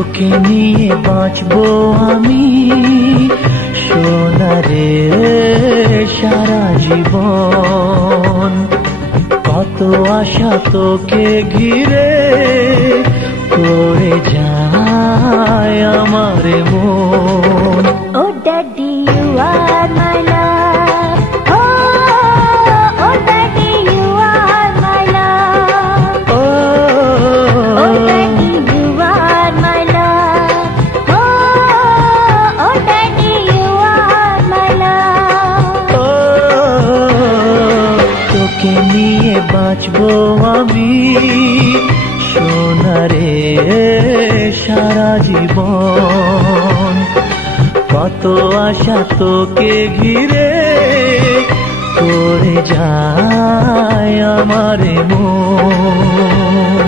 তোকে নিয়ে বাঁচবো আমি সোনারে সারা জীবন। কত আশা তোকে ঘিরে করে যায় আমার মন। Oh daddy you are my love, oh daddy you are my love, oh daddy you are my love, oh daddy you are my love. তোকে নিয়ে বাঁচবো আমি সোনারে সারা জীবন। কত আশা তোকে ঘিরে করে যায় আমার মন।